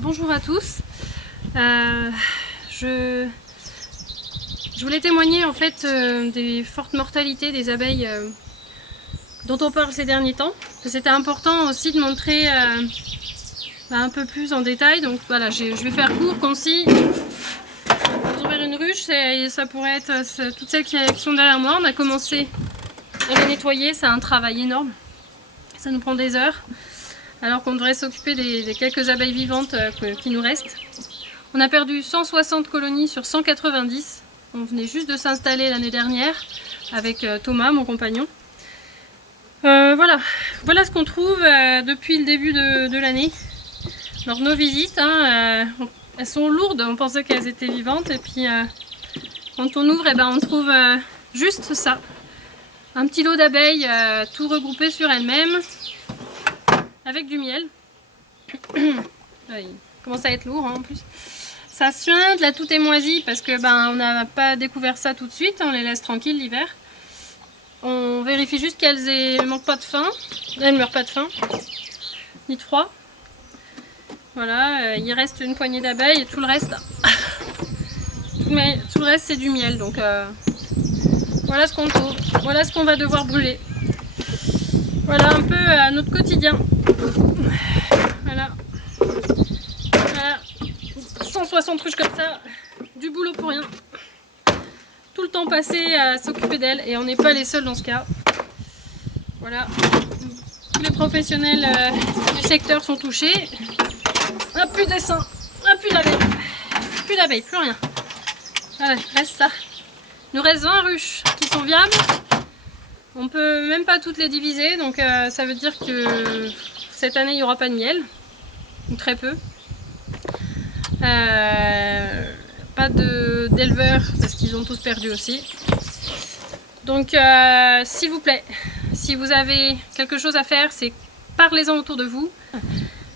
Bonjour à tous. Je voulais témoigner en fait des fortes mortalités des abeilles dont on parle ces derniers temps. C'était important aussi de montrer un peu plus en détail. Donc voilà, je vais faire court, concis. Pour ouvrir une ruche, ça pourrait être toutes celles qui sont derrière moi. On a commencé à les nettoyer, c'est un travail énorme. Ça nous prend des heures. Alors qu'on devrait s'occuper des quelques abeilles vivantes qui nous restent. On a perdu 160 colonies sur 190. On venait juste de s'installer l'année dernière avec Thomas, mon compagnon. Voilà ce qu'on trouve depuis le début de l'année. Alors nos visites, elles sont lourdes, on pensait qu'elles étaient vivantes et puis quand on ouvre, on trouve juste ça. Un petit lot d'abeilles tout regroupé sur elles-mêmes. Avec du miel. Il commence à être lourd en plus. Ça suinte, là tout est moisi parce que on n'a pas découvert ça tout de suite, on les laisse tranquilles l'hiver. On vérifie juste qu'elles ne manquent pas de faim. Elles ne meurent pas de faim, ni de froid. Voilà, il reste une poignée d'abeilles et tout le reste, c'est du miel. Donc voilà ce qu'on trouve, voilà ce qu'on va devoir brûler. Voilà un peu notre quotidien. Voilà. 160 ruches comme ça, du boulot pour rien. Tout le temps passé à s'occuper d'elles et on n'est pas les seuls dans ce cas. Voilà. Tous les professionnels du secteur sont touchés. Plus d'essaim, plus d'abeilles, plus rien. Voilà, reste ça. Il nous reste 20 ruches qui sont viables. On peut même pas toutes les diviser, donc ça veut dire que cette année il n'y aura pas de miel, ou très peu. Pas d'éleveurs parce qu'ils ont tous perdu aussi. Donc s'il vous plaît, si vous avez quelque chose à faire, c'est parlez-en autour de vous.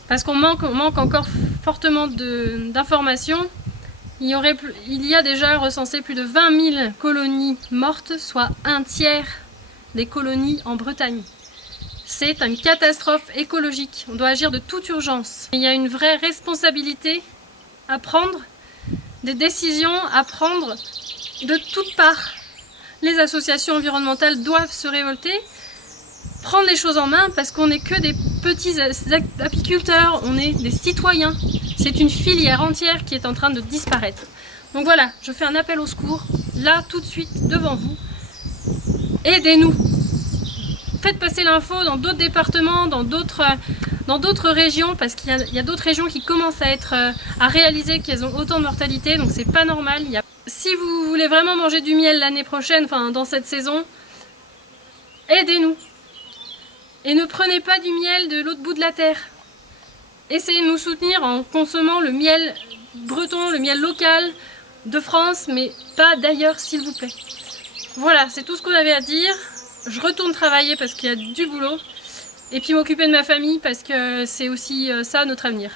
Parce qu'on manque encore fortement d'informations. Il y a déjà recensé plus de 20 000 colonies mortes, soit un tiers des colonies en Bretagne. C'est une catastrophe écologique. On doit agir de toute urgence. Il y a une vraie responsabilité à prendre, des décisions à prendre de toutes parts. Les associations environnementales doivent se révolter, prendre les choses en main parce qu'on n'est que des petits apiculteurs, on est des citoyens. C'est une filière entière qui est en train de disparaître. Donc voilà, je fais un appel au secours, là tout de suite devant vous. Aidez-nous. Faites passer l'info dans d'autres départements, dans d'autres régions, parce qu'il y a d'autres régions qui commencent à réaliser qu'elles ont autant de mortalité, donc c'est pas normal. Si vous voulez vraiment manger du miel l'année prochaine, dans cette saison, aidez-nous. Et ne prenez pas du miel de l'autre bout de la terre. Essayez de nous soutenir en consommant le miel breton, le miel local de France, mais pas d'ailleurs s'il vous plaît. Voilà, c'est tout ce qu'on avait à dire. Je retourne travailler parce qu'il y a du boulot. Et puis m'occuper de ma famille parce que c'est aussi ça notre avenir.